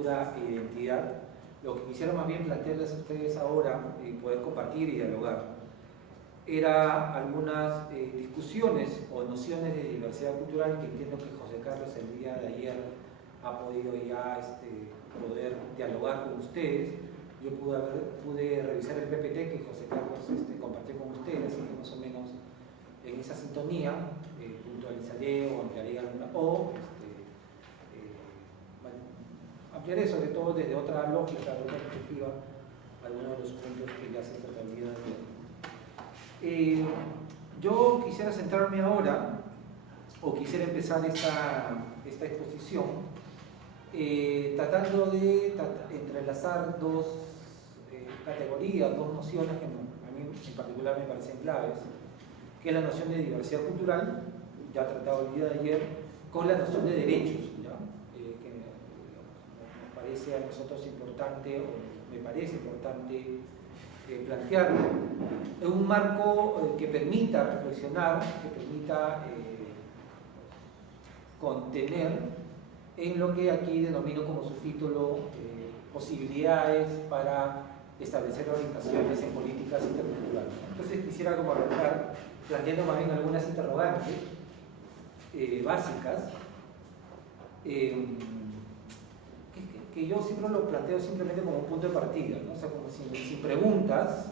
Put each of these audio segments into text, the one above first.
cultura e identidad, lo que quisiera más bien plantearles a ustedes ahora y poder compartir y dialogar era algunas discusiones o nociones de diversidad cultural que entiendo que José Carlos el día de ayer ha podido ya poder dialogar con ustedes. Yo pude revisar el PPT que José Carlos compartió con ustedes, así que más o menos en esa sintonía puntualizaré o ampliaré alguna, ampliaré sobre todo desde otra lógica, de otra perspectiva, algunos de los puntos que ya se trataron el día de ayer. Yo quisiera centrarme ahora, o quisiera empezar esta exposición, tratando de entrelazar dos categorías, dos nociones que a mí en particular me parecen claves, que es la noción de diversidad cultural, ya tratado el día de ayer, con la noción de derechos, ¿ya? Que nos parece a nosotros importante, o me parece importante plantearlo en un marco que permita reflexionar, que permita contener en lo que aquí denomino como subtítulo posibilidades para establecer orientaciones en políticas interculturales. Entonces quisiera como arrancar planteando más bien algunas interrogantes básicas que yo siempre lo planteo simplemente como un punto de partida, ¿no? O sea, como sin preguntas,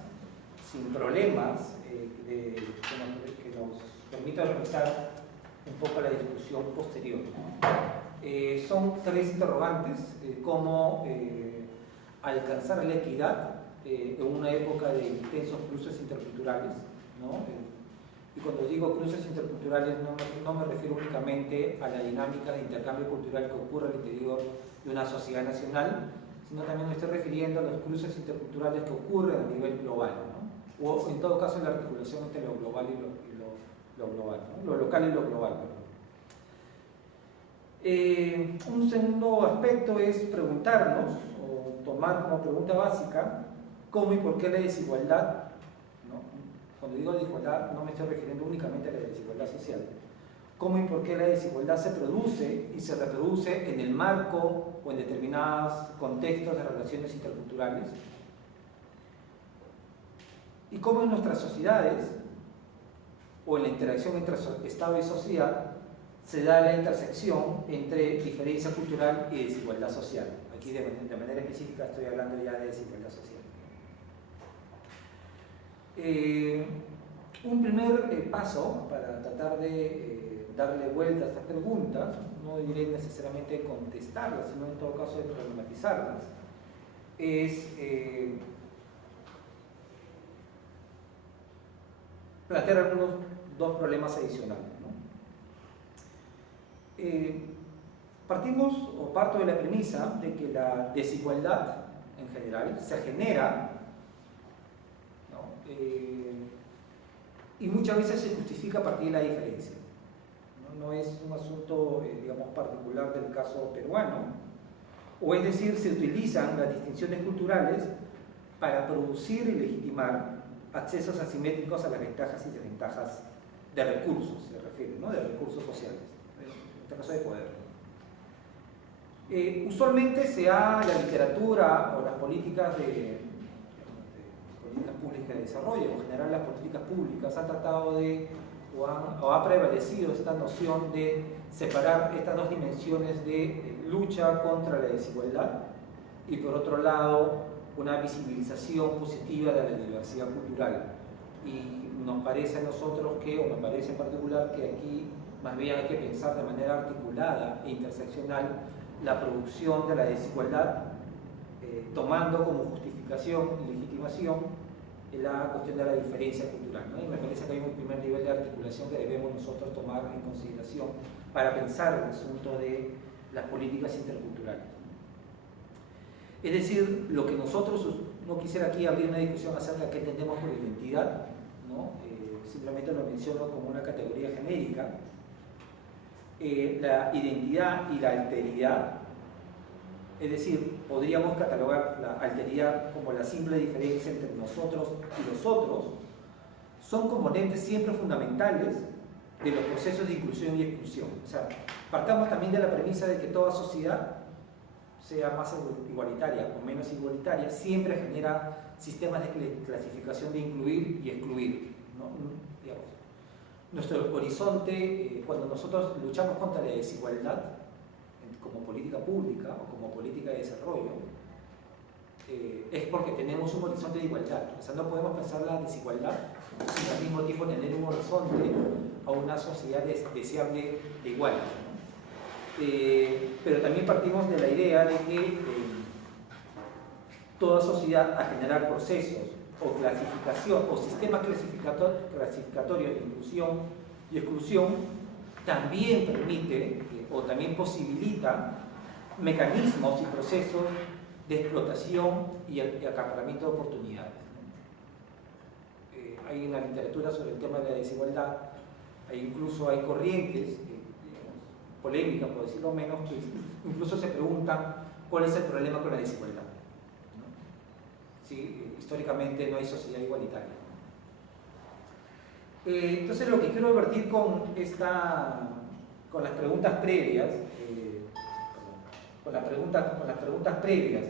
sin problemas que nos permitan realizar un poco la discusión posterior, ¿no? Son tres interrogantes: cómo alcanzar la equidad en una época de intensos cruces interculturales, ¿no? Y cuando digo cruces interculturales no me refiero únicamente a la dinámica de intercambio cultural que ocurre al interior de una sociedad nacional, sino también me estoy refiriendo a los cruces interculturales que ocurren a nivel global, ¿no? O en todo caso la articulación entre lo global y lo global, ¿no? Lo local y lo global, perdón. Un segundo aspecto es preguntarnos, o tomar como pregunta básica, cómo y por qué la desigualdad, ¿no? Cuando digo desigualdad no me estoy refiriendo únicamente a la desigualdad social, cómo y por qué la desigualdad se produce y se reproduce en el marco o en determinados contextos de relaciones interculturales, y cómo en nuestras sociedades o en la interacción entre Estado y sociedad se da la intersección entre diferencia cultural y desigualdad social. Aquí de manera específica estoy hablando ya de desigualdad social. Un primer paso para tratar de darle vuelta a estas preguntas, no diré necesariamente contestarlas, sino en todo caso de problematizarlas, es plantear dos problemas adicionales, ¿no? Partimos o parto de la premisa de que la desigualdad en general se genera, ¿no? Y muchas veces se justifica a partir de la diferencia. No es un asunto, digamos, particular del caso peruano, o es decir, se utilizan las distinciones culturales para producir y legitimar accesos asimétricos a las ventajas y desventajas de recursos, se refiere, ¿no? De recursos sociales, en este caso de poder. Usualmente la literatura o las políticas políticas públicas de desarrollo, en general las políticas públicas han tratado de, o ha prevalecido esta noción de separar estas dos dimensiones de lucha contra la desigualdad y por otro lado una visibilización positiva de la diversidad cultural. Y nos parece a nosotros que, o me parece en particular, que aquí más bien hay que pensar de manera articulada e interseccional la producción de la desigualdad, tomando como justificación y legitimación la cuestión de la diferencia cultural, ¿no? Y me parece que hay un primer nivel de articulación que debemos nosotros tomar en consideración para pensar el asunto de las políticas interculturales. Es decir, lo que nosotros, no quisiera aquí abrir una discusión acerca de qué entendemos por identidad, ¿no? Simplemente lo menciono como una categoría genérica. La identidad y la alteridad, es decir, podríamos catalogar la alteridad como la simple diferencia entre nosotros y los otros, son componentes siempre fundamentales de los procesos de inclusión y exclusión. O sea, partamos también de la premisa de que toda sociedad sea más igualitaria o menos igualitaria, siempre genera sistemas de clasificación de incluir y excluir, ¿no? Digamos, nuestro horizonte, cuando nosotros luchamos contra la desigualdad, como política pública o como política de desarrollo, es porque tenemos un horizonte de igualdad. O sea, no podemos pensar la desigualdad sin al mismo tiempo tener un horizonte a una sociedad deseable de iguales, ¿no? Pero también partimos de la idea de que toda sociedad, a generar procesos o clasificación o sistemas clasificatorios de inclusión y exclusión, también permite o también posibilita mecanismos y procesos de explotación y acaparamiento de oportunidades. Hay una literatura sobre el tema de la desigualdad, incluso hay corrientes polémicas, por decirlo menos, que incluso se preguntan cuál es el problema con la desigualdad, ¿no? ¿Sí? Históricamente no hay sociedad igualitaria. Entonces lo que quiero advertir con las preguntas previas, con las preguntas previas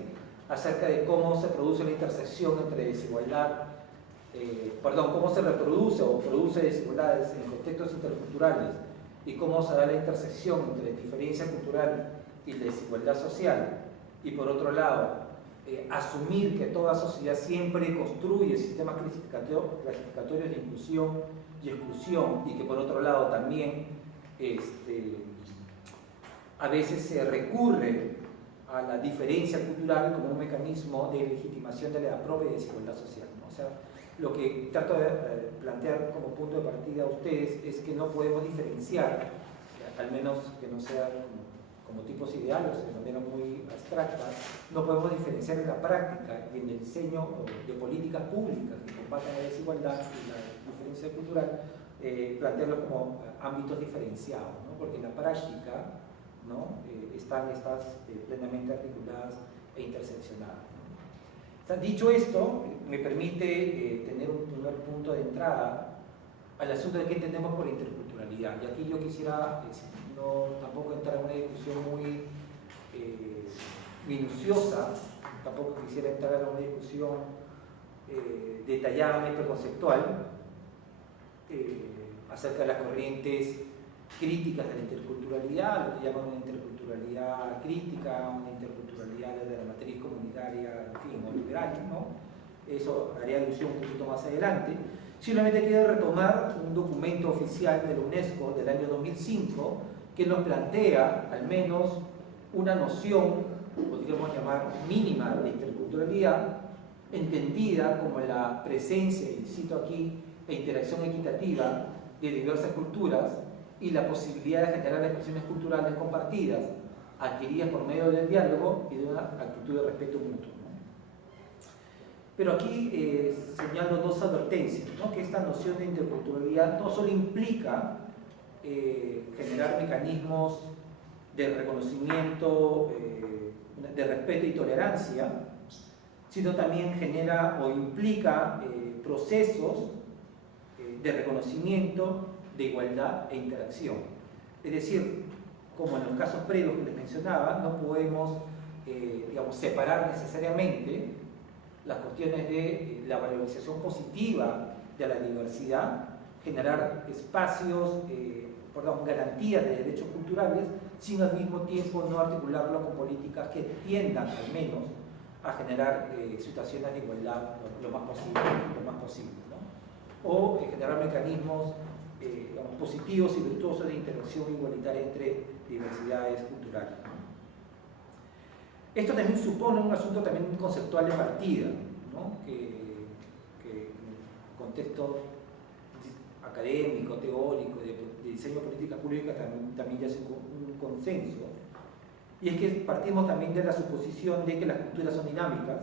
acerca de cómo se produce la intersección entre desigualdad, cómo se reproduce o produce desigualdades en contextos interculturales y cómo se da la intersección entre diferencia cultural y la desigualdad social, y por otro lado, asumir que toda sociedad siempre construye sistemas clasificatorios de inclusión y exclusión, y que por otro lado también a veces se recurre a la diferencia cultural como un mecanismo de legitimación de la propia desigualdad social, ¿no? O sea, lo que trato de plantear como punto de partida a ustedes es que no podemos diferenciar, al menos que no sea como tipos ideales, de manera muy abstracta, no podemos diferenciar en la práctica y en el diseño de políticas públicas que combaten la desigualdad y la diferencia cultural, plantearlos como ámbitos diferenciados, ¿no? Porque en la práctica, ¿no? Están plenamente articuladas e interseccionadas, ¿no? Dicho esto, me permite tener un primer punto de entrada al asunto de qué entendemos por interculturalidad. Y aquí yo quisiera tampoco entrar en una discusión muy minuciosa, tampoco quisiera entrar en una discusión detalladamente conceptual acerca de las corrientes críticas de la interculturalidad, lo que llaman una interculturalidad crítica, una interculturalidad desde la matriz comunitaria, en fin, o liberal, ¿no? Eso haría alusión un poquito más adelante. Simplemente quiero retomar un documento oficial de la UNESCO del año 2005 que nos plantea al menos una noción, podríamos llamar mínima, de interculturalidad, entendida como la presencia, y cito aquí, e interacción equitativa de diversas culturas y la posibilidad de generar expresiones culturales compartidas, adquiridas por medio del diálogo y de una actitud de respeto mutuo, ¿no? Pero aquí señalo dos advertencias, ¿no? Que esta noción de interculturalidad no solo implica generar mecanismos de reconocimiento, de respeto y tolerancia, sino también genera o implica procesos de reconocimiento, de igualdad e interacción. Es decir, como en los casos previos que les mencionaba, no podemos separar necesariamente las cuestiones de la valorización positiva de la diversidad, generar espacios, garantías de derechos culturales, sin al mismo tiempo no articularlo con políticas que tiendan al menos a generar situaciones de igualdad lo más posible, ¿no? O generar mecanismos positivos y virtuosos de interacción igualitaria entre diversidades culturales, ¿no? Esto también supone un asunto también conceptual de partida, ¿no? que en el contexto académico, teórico, de diseño de política pública también ya es un consenso, y es que partimos también de la suposición de que las culturas son dinámicas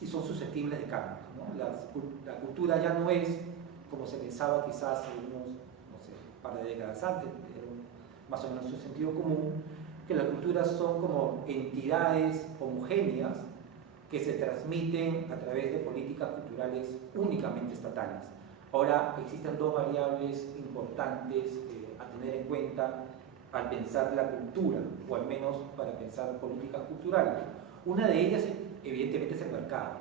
y son susceptibles de cambios, ¿no? La cultura ya no es como se pensaba quizás unos par de décadas antes, era más o menos un sentido común, que las culturas son como entidades homogéneas que se transmiten a través de políticas culturales únicamente estatales. Ahora existen dos variables importantes a tener en cuenta al pensar la cultura, o al menos para pensar políticas culturales. Una de ellas, evidentemente, es el mercado,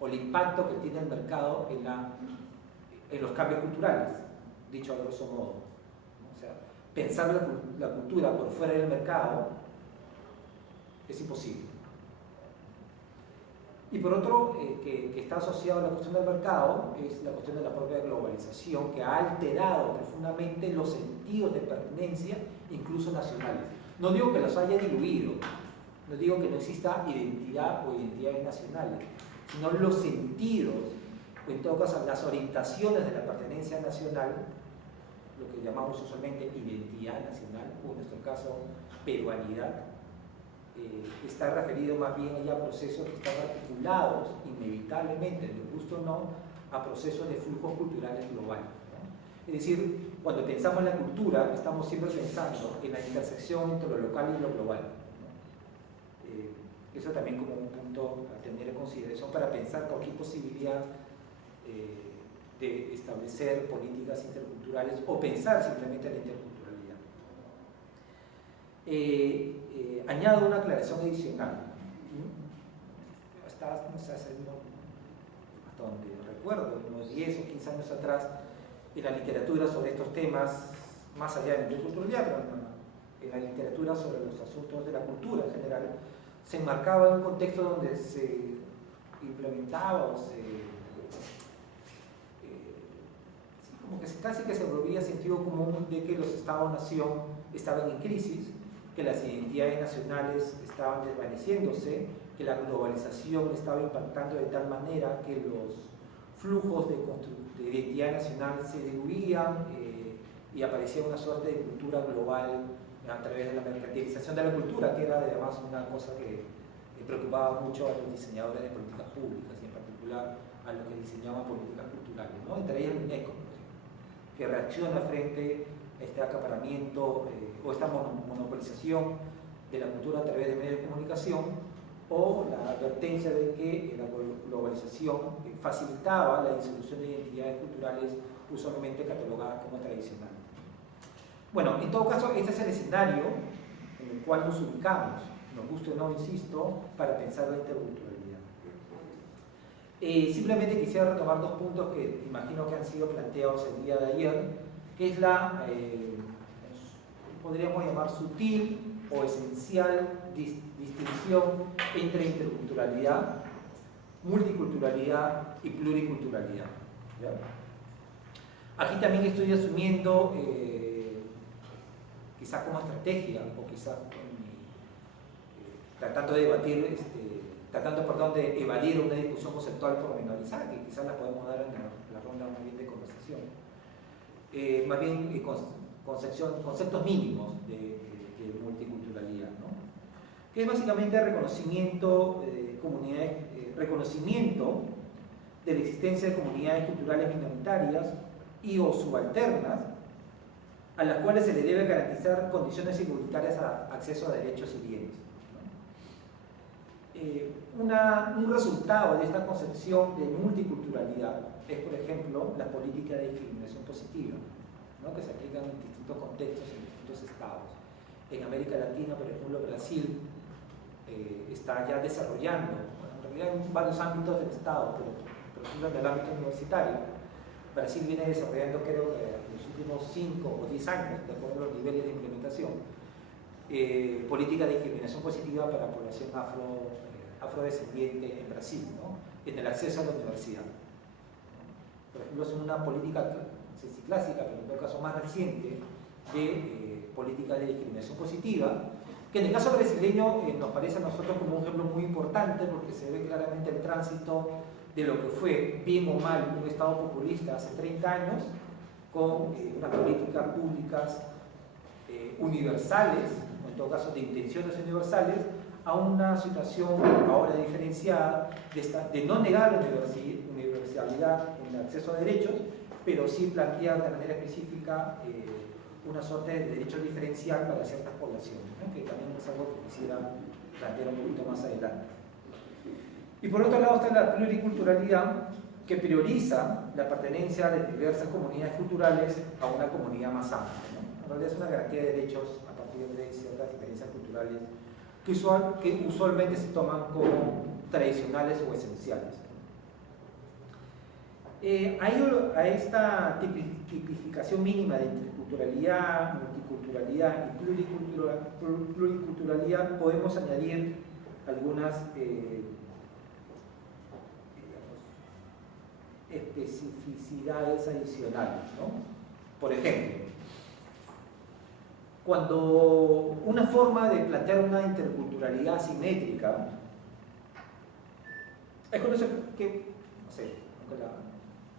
o el impacto que tiene el mercado en los cambios culturales, dicho a grosso modo. O sea, pensar la cultura por fuera del mercado es imposible. Y por otro, que está asociado a la cuestión del mercado, es la cuestión de la propia globalización, que ha alterado profundamente los sentidos de pertenencia, incluso nacionales. No digo que los haya diluido, no digo que no exista identidad o identidades nacionales, sino los sentidos, o en todo caso las orientaciones de la pertenencia nacional, lo que llamamos usualmente identidad nacional, o en nuestro caso peruanidad, está referido más bien a procesos que están articulados inevitablemente, les guste o no, a procesos de flujos culturales globales, ¿no? Es decir, cuando pensamos en la cultura, estamos siempre pensando en la intersección entre lo local y lo global, ¿no? Eso también como un punto a tener en consideración para pensar cualquier posibilidad de establecer políticas interculturales o pensar simplemente en la interculturalidad. Añado una aclaración adicional. Hasta donde recuerdo, unos 10 o 15 años atrás, en la literatura sobre estos temas, más allá de la interculturalidad, pero en la literatura sobre los asuntos de la cultura en general, se enmarcaba en un contexto donde se implementaba o como que casi que se volvía sentido común de que los estados-nación estaban en crisis, que las identidades nacionales estaban desvaneciéndose, que la globalización estaba impactando de tal manera que los flujos de identidad nacional se diluían y aparecía una suerte de cultura global a través de la mercantilización de la cultura, que era además una cosa que preocupaba mucho a los diseñadores de políticas públicas y en particular a los que diseñaban políticas culturales, ¿no? Entre ellas la UNESCO, por ejemplo, que reacciona frente a este acaparamiento o esta monopolización de la cultura a través de medios de comunicación, o la advertencia de que la globalización facilitaba la disolución de identidades culturales usualmente catalogadas como tradicionales. Bueno, en todo caso, este es el escenario en el cual nos ubicamos, nos guste o no, insisto, para pensar la interculturalidad. Simplemente quisiera retomar dos puntos que imagino que han sido planteados el día de ayer, que es la, podríamos llamar sutil o esencial distinción entre interculturalidad, multiculturalidad y pluriculturalidad, ¿ya? Aquí también estoy asumiendo, quizás como estrategia, o quizás tratando de debatir, tratando de evadir una discusión conceptual pormenorizada, que quizás la podemos dar en la ronda más bien de conversación. Más bien conceptos mínimos de multiculturalidad, ¿no? Que es básicamente reconocimiento de la existencia de comunidades culturales minoritarias y o subalternas a las cuales se le debe garantizar condiciones igualitarias a acceso a derechos y bienes, ¿no? Un resultado de esta concepción de multiculturalidad es, por ejemplo, la política de discriminación positiva, ¿no? Que se aplican en distintos contextos, en distintos estados. En América Latina, por ejemplo, Brasil está ya desarrollando, bueno, en realidad en varios ámbitos del Estado, pero por ejemplo en el ámbito universitario, Brasil viene desarrollando, creo, en los últimos 5 o 10 años, de acuerdo a los niveles de implementación, política de discriminación positiva para la población afrodescendiente en Brasil, ¿no? En el acceso a la universidad. Por ejemplo, es una política, no sé si clásica, pero en todo caso más reciente, de política de discriminación positiva, que en el caso brasileño nos parece a nosotros como un ejemplo muy importante, porque se ve claramente el tránsito de lo que fue, bien o mal, un Estado populista hace 30 años, con unas políticas públicas universales, o en todo caso de intenciones universales, a una situación ahora diferenciada de no negar la universalidad en el acceso a derechos, pero sí plantear de manera específica una suerte de derecho diferencial para ciertas poblaciones, ¿no? Que también es algo que quisiera plantear un poquito más adelante. Y por otro lado está la pluriculturalidad, que prioriza la pertenencia de diversas comunidades culturales a una comunidad más amplia, ¿no? realidad es una garantía de derechos a partir de ciertas diferencias culturales que usualmente se toman como tradicionales o esenciales. A esta tipificación mínima de interculturalidad, multiculturalidad y pluriculturalidad podemos añadir algunas especificidades adicionales, ¿no? Por ejemplo, cuando una forma de plantear una interculturalidad asimétrica es con eso que, no sé,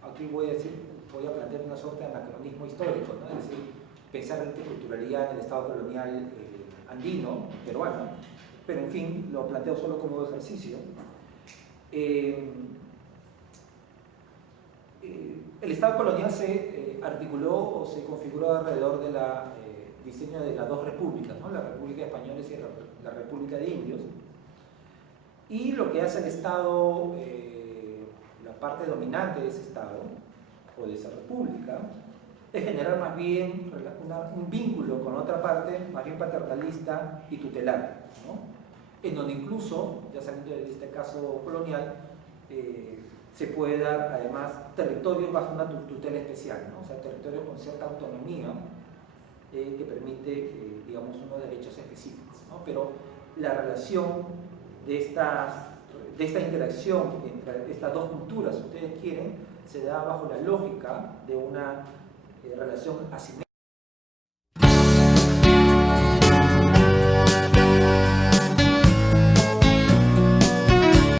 aquí voy a plantear una suerte de anacronismo histórico, ¿no? Es decir, pensar la interculturalidad en el Estado colonial andino, peruano, pero en fin, lo planteo solo como ejercicio. El Estado colonial se articuló o se configuró alrededor del diseño de las dos repúblicas, ¿no? La República de Españoles y la República de Indios. Y lo que hace el Estado, la parte dominante de ese Estado o de esa república, es generar más bien un vínculo con otra parte, más bien paternalista y tutelar, ¿no? En donde incluso, ya saliendo de este caso colonial, se puede dar además territorios bajo una tutela especial, ¿no? O sea, territorios con cierta autonomía que permite, digamos, unos derechos específicos, ¿no? Pero la relación de esta interacción entre estas dos culturas, si ustedes quieren, se da bajo la lógica de una relación asimétrica.